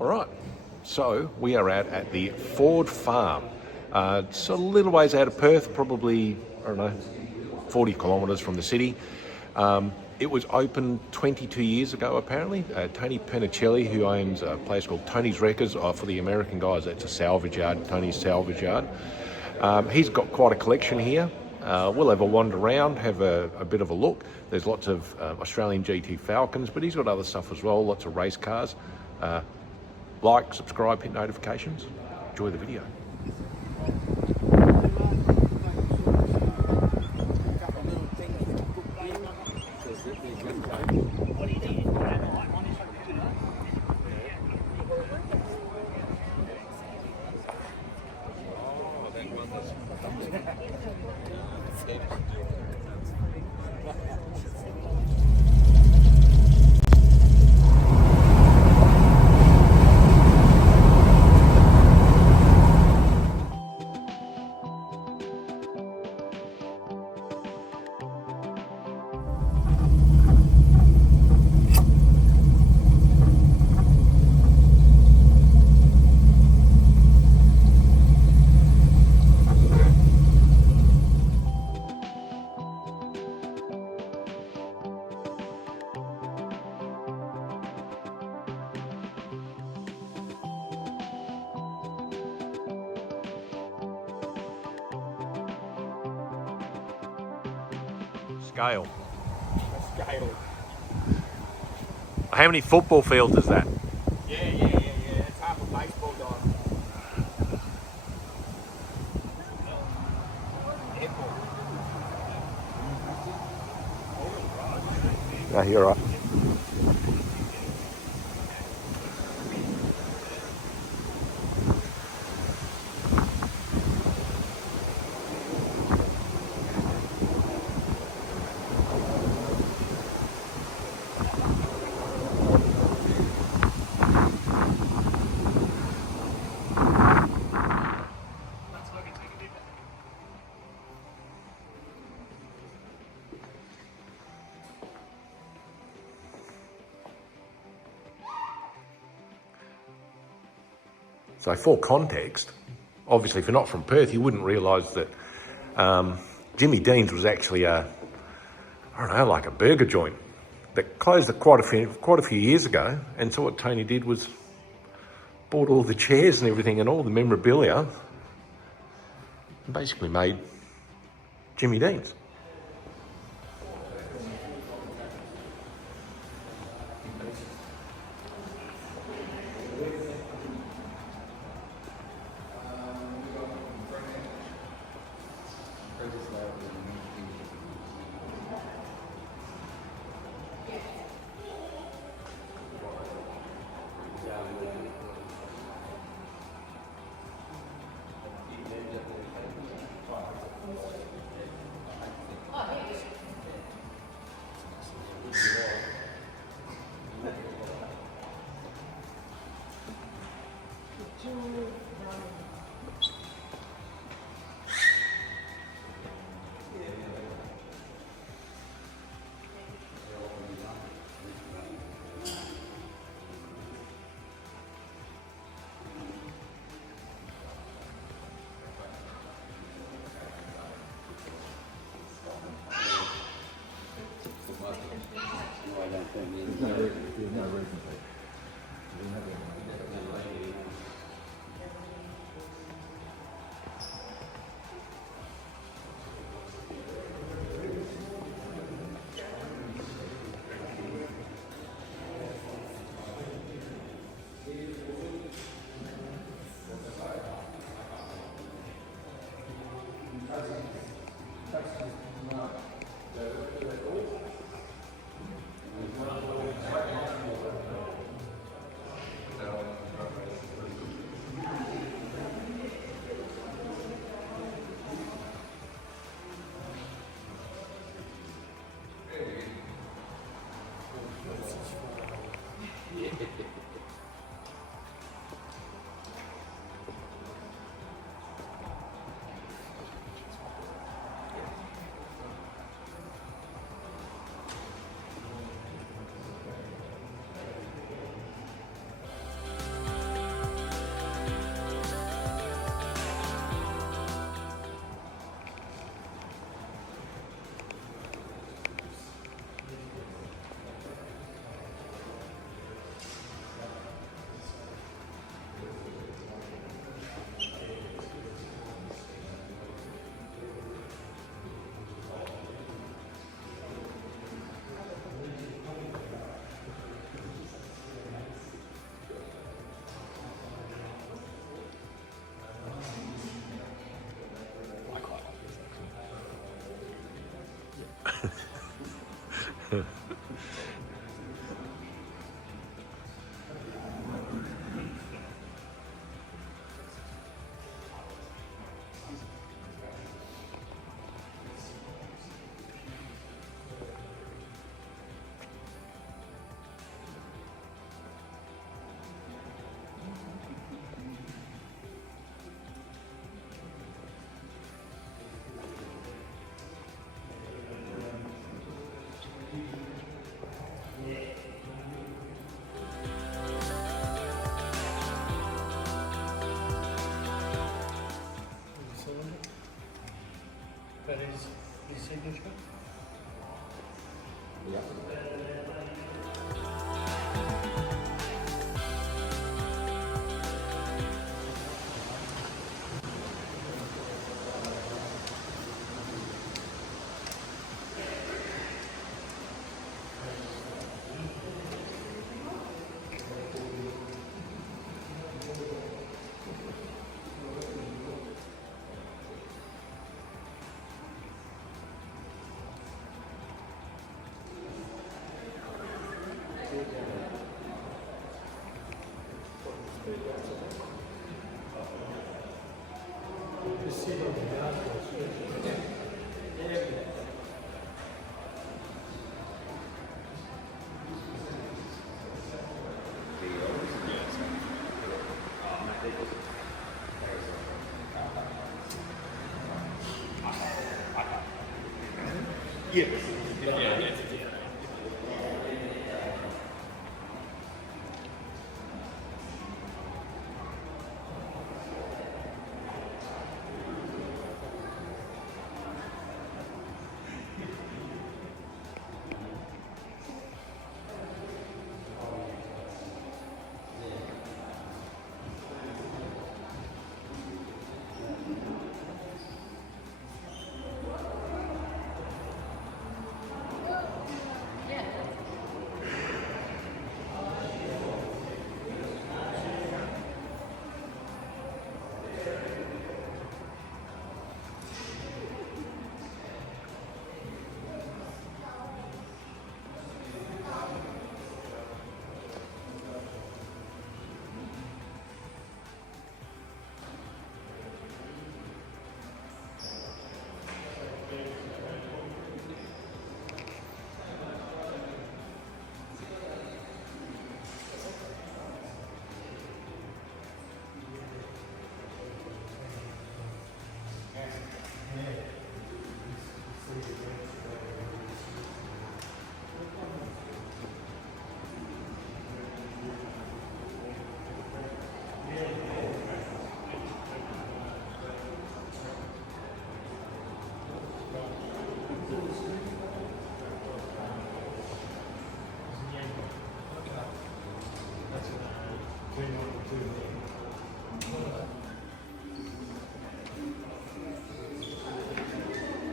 All right, so we are out at the Ford Farm. It's a little ways out of Perth, probably, I don't know, 40 kilometres from the city. It was opened 22 years ago, apparently. Tony Penicelli, who owns a place called Tony's Wreckers, for the American guys, that's a salvage yard, Tony's Salvage Yard. He's got quite a collection here. We'll have a wander around, have a bit of a look. There's lots of Australian GT Falcons, but he's got other stuff as well, lots of race cars. Like, subscribe, hit notifications. Enjoy the video. Scale. Scale. How many football fields is that? Yeah. It's half a baseball diamond. No, you're right. So for context, obviously if you're not from Perth, you wouldn't realise that Jimmy Dean's was actually I don't know, like a burger joint that closed quite a few years ago. And so what Tony did was bought all the chairs and everything and all the memorabilia and basically made Jimmy Dean's. That is his signature? Yes. Yeah.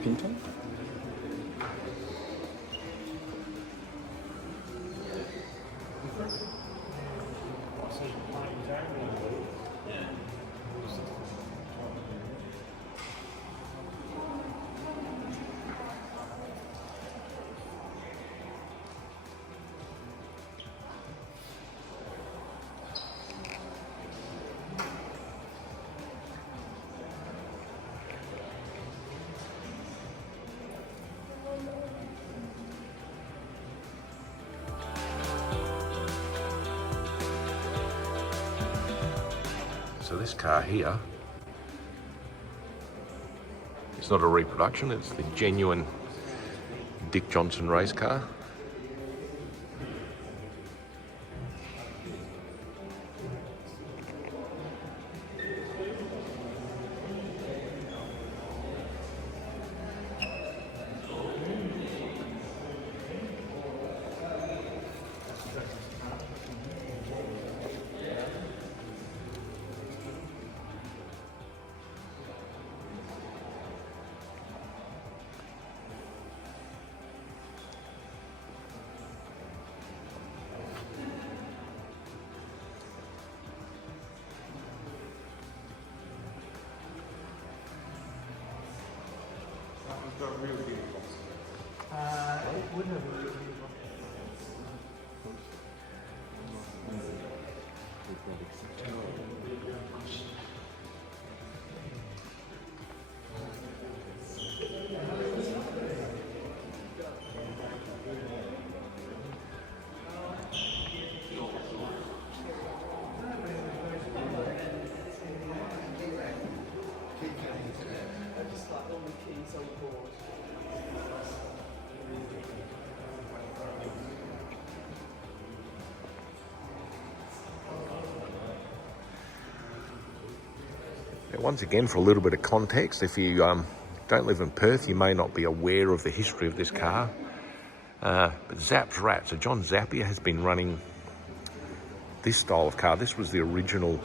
Pinto? So this car here, it's not a reproduction, it's the genuine Dick Johnson race car. That one's got real vehicles. It wouldn't have. once again, for a little bit of context, if you don't live in Perth, you may not be aware of the history of this car. But Zapp's Rat, so John Zappia has been running this style of car. This was the original,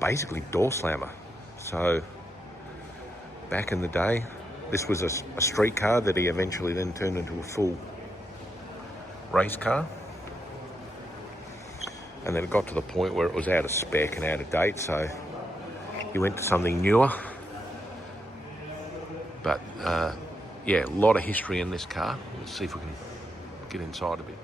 basically, door slammer. So back in the day, this was a street car that he eventually then turned into a full race car. And then it got to the point where it was out of spec and out of date, so he went to something newer. But yeah, a lot of history in this car. Let's see if we can get inside a bit.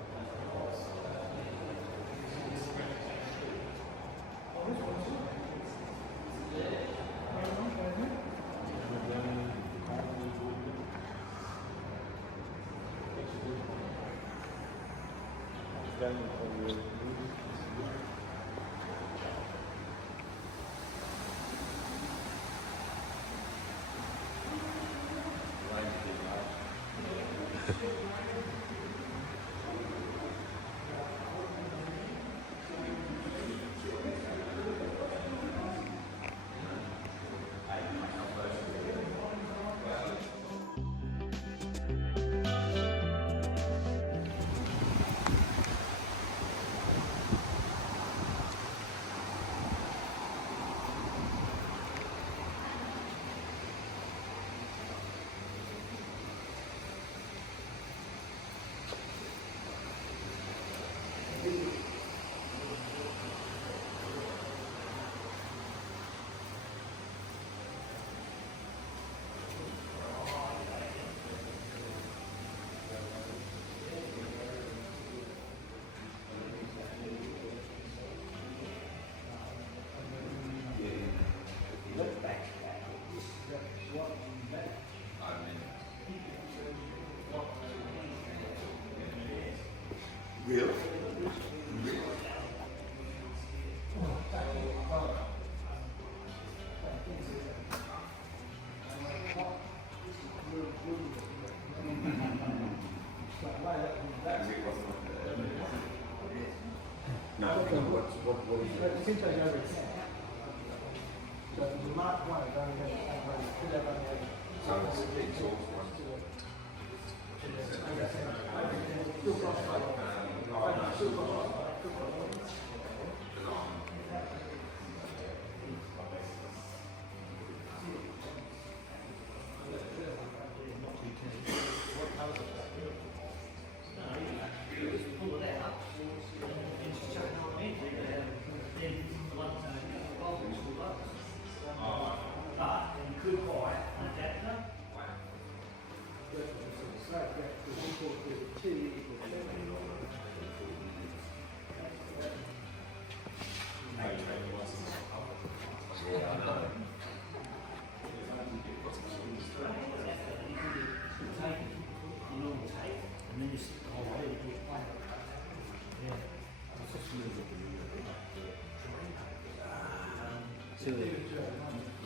See where the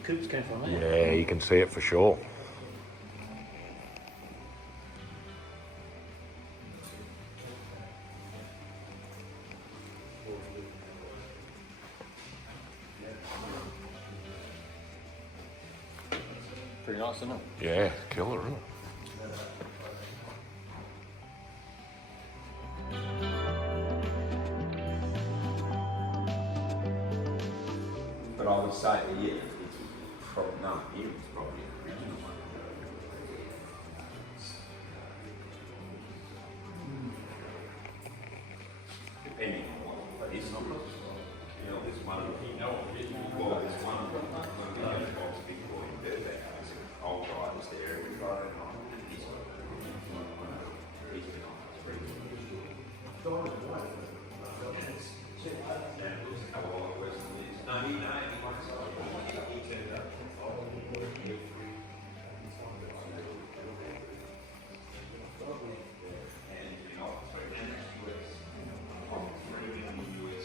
coops came from there. Yeah, you can see it for sure. Pretty nice, isn't it? Yeah, killer, isn't it? But I would say, yeah, it's probably, no, it was probably original. Depending on what it is, not you know, there's one, well, there's one box before in Birthday House, old guy was there every Friday night, and he's got he's been on for 3 years. That was a couple of hours and years. No, he turned up. And you know, so and that's US. In the US.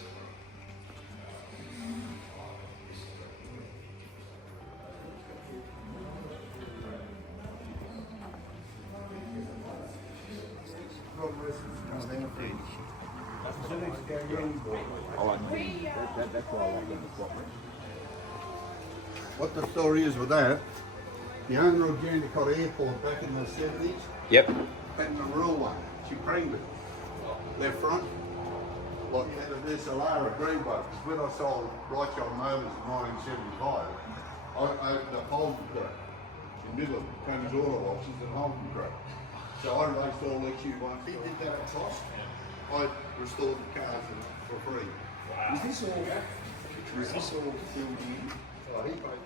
I like that's why I like them to swap. what the story is with that, the owner of Jandakot Airport back in the 70s, Yep. had a real one. She creamed it. Left front, like this Alara green one. Because when I sold Right John Motors in 1975, I opened up Holden Crack in Midland, Tony's Auto Boxes and Holden Crack. So I raced all XU1. He did that at cost. I restored the cars for free. Wow. Was this all filled in? Oh, he paid for it.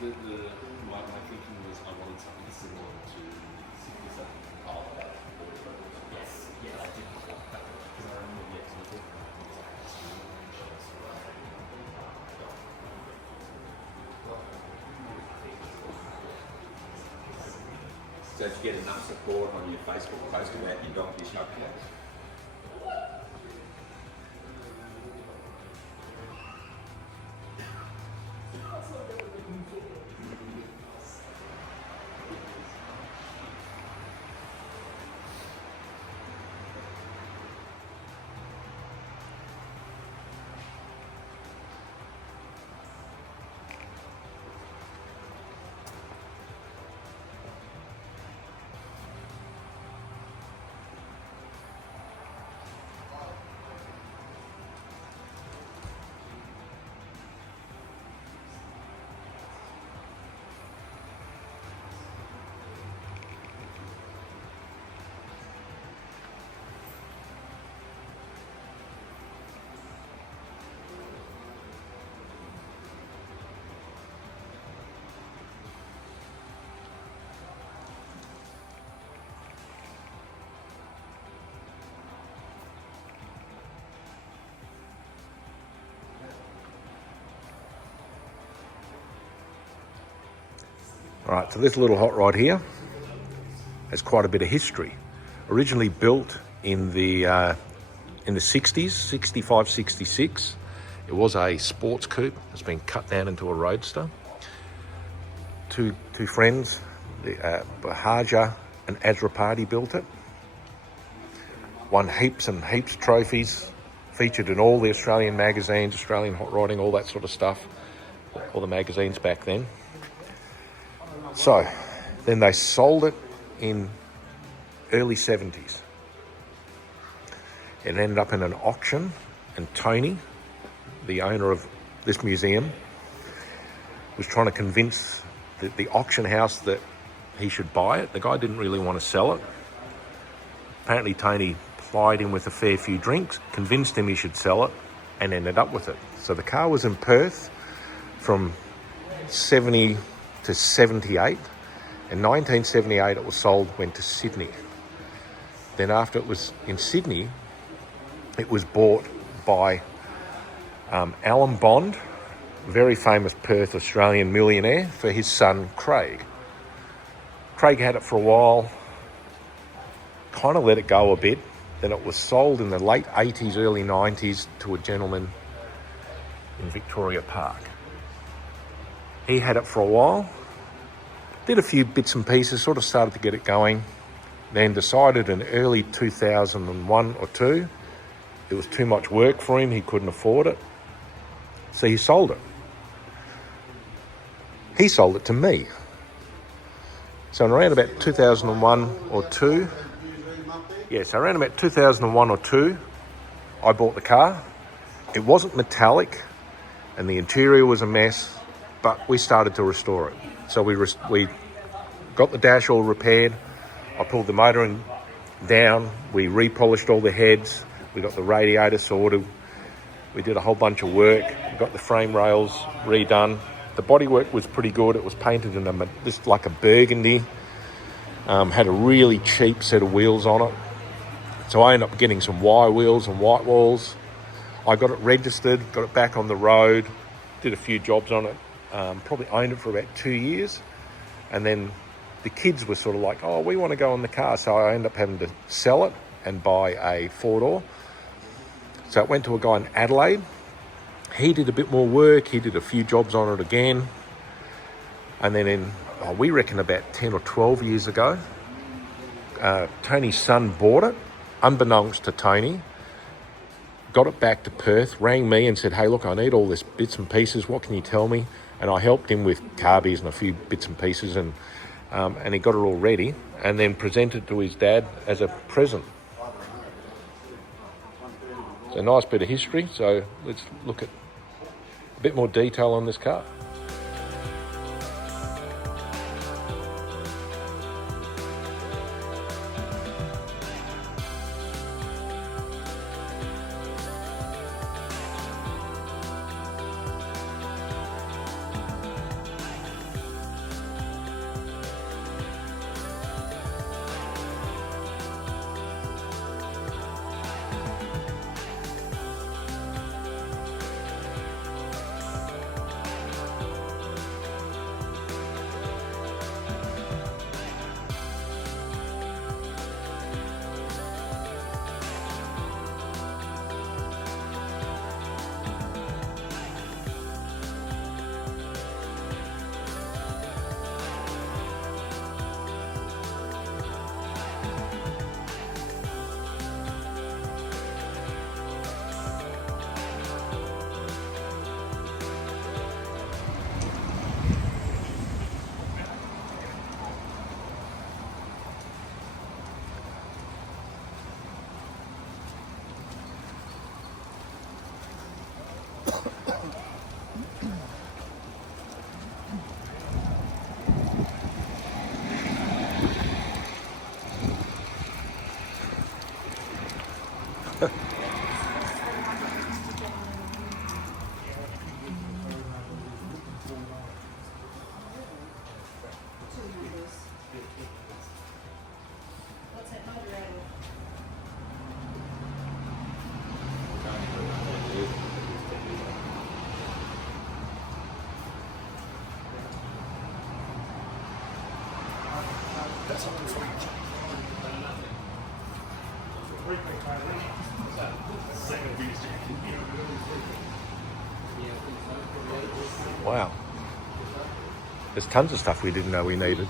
My thinking was I wanted something similar to 67 Carl. Yes, yeah, I did like that because I remember the X talking about things like So did you get enough support on your Facebook post about your dog dish updates? All right, so this little hot rod here has quite a bit of history. Originally built in the 60s, 65, 66. It was a sports coupe. It's been cut down into a roadster. Two friends, Bahaja and Azrapati, built it. Won heaps and heaps of trophies. Featured in all the Australian magazines, Australian hot rodding, all that sort of stuff. All the magazines back then. So, then they sold it in early 70s. It ended up in an auction, and Tony, the owner of this museum, was trying to convince the auction house that he should buy it. The guy didn't really want to sell it. Apparently Tony plied him with a fair few drinks, convinced him he should sell it, and ended up with it. So the car was in Perth from 70 to 78. In 1978 it was sold, went to Sydney. Then after it was in Sydney, it was bought by Alan Bond, very famous Perth Australian millionaire, for his son Craig. Craig had it for a while, kind of let it go a bit. Then it was sold in the late 80s, early 90s to a gentleman in Victoria Park. He had it for a while, did a few bits and pieces, sort of started to get it going, then decided in early 2001 or 2, it was too much work for him, he couldn't afford it, so he sold it. He sold it to me. So in around about 2001 or 2, so around about 2001 or 2, I bought the car. It wasn't metallic and the interior was a mess, but we started to restore it. So we got the dash all repaired. I pulled the motor and down. We repolished all the heads. We got the radiator sorted. We did a whole bunch of work. We got the frame rails redone. The bodywork was pretty good. It was painted in just like a burgundy. Had a really cheap set of wheels on it. So I ended up getting some wire wheels and white walls. I got it registered, got it back on the road, did a few jobs on it. Probably owned it for about 2 years. And then the kids were sort of like, oh, we want to go in the car. So I ended up having to sell it and buy a four-door. So it went to a guy in Adelaide. He did a bit more work. He did a few jobs on it again. And then we reckon about 10 or 12 years ago, Tony's son bought it, unbeknownst to Tony, got it back to Perth, rang me and said, hey, look, I need all this bits and pieces. What can you tell me? And I helped him with carbies and a few bits and pieces, and he got it all ready and then presented it to his dad as a present. It's a nice bit of history, so let's look at a bit more detail on this car. Wow. There's tons of stuff we didn't know we needed.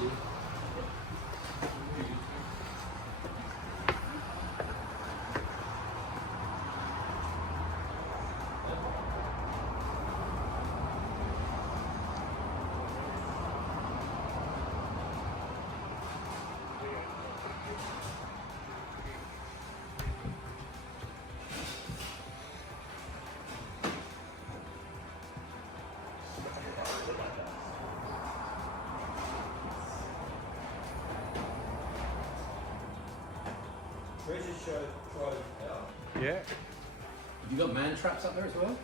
Yeah. You got man traps up there as well?